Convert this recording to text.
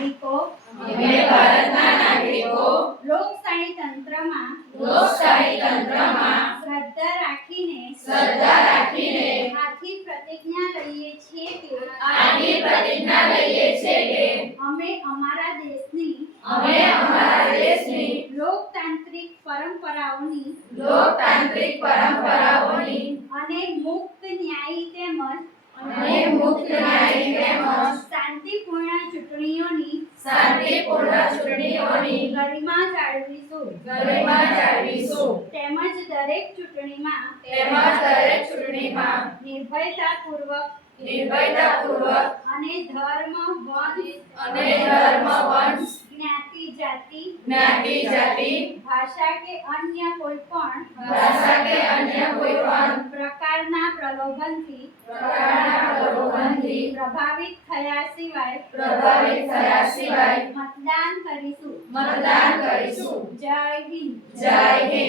નાગરિકો લોકશાહી તંત્રમાં શ્રદ્ધા રાખીને આથી પ્રતિજ્ઞા લઈએ છીએ કે અમે અમારા દેશની લોકતાંત્રિક પરંપરાઓની અને મુક્ત ન્યાયી તેમજ શાંતિપૂર્ણ ચૂંટણીઓની ગરિમા જાળવીશું તેમજ દરેક ચૂંટણીમાં નિર્ભયતાપૂર્વક અને ધર્મ વંશ જ્ઞાતિ જાતિ ભાષા કે અન્ય કોઈ પણ પ્રકારના પ્રલોભનથી પ્રભાવિત થયા સિવાય મતદાન કરીશું. જય હિન્દ.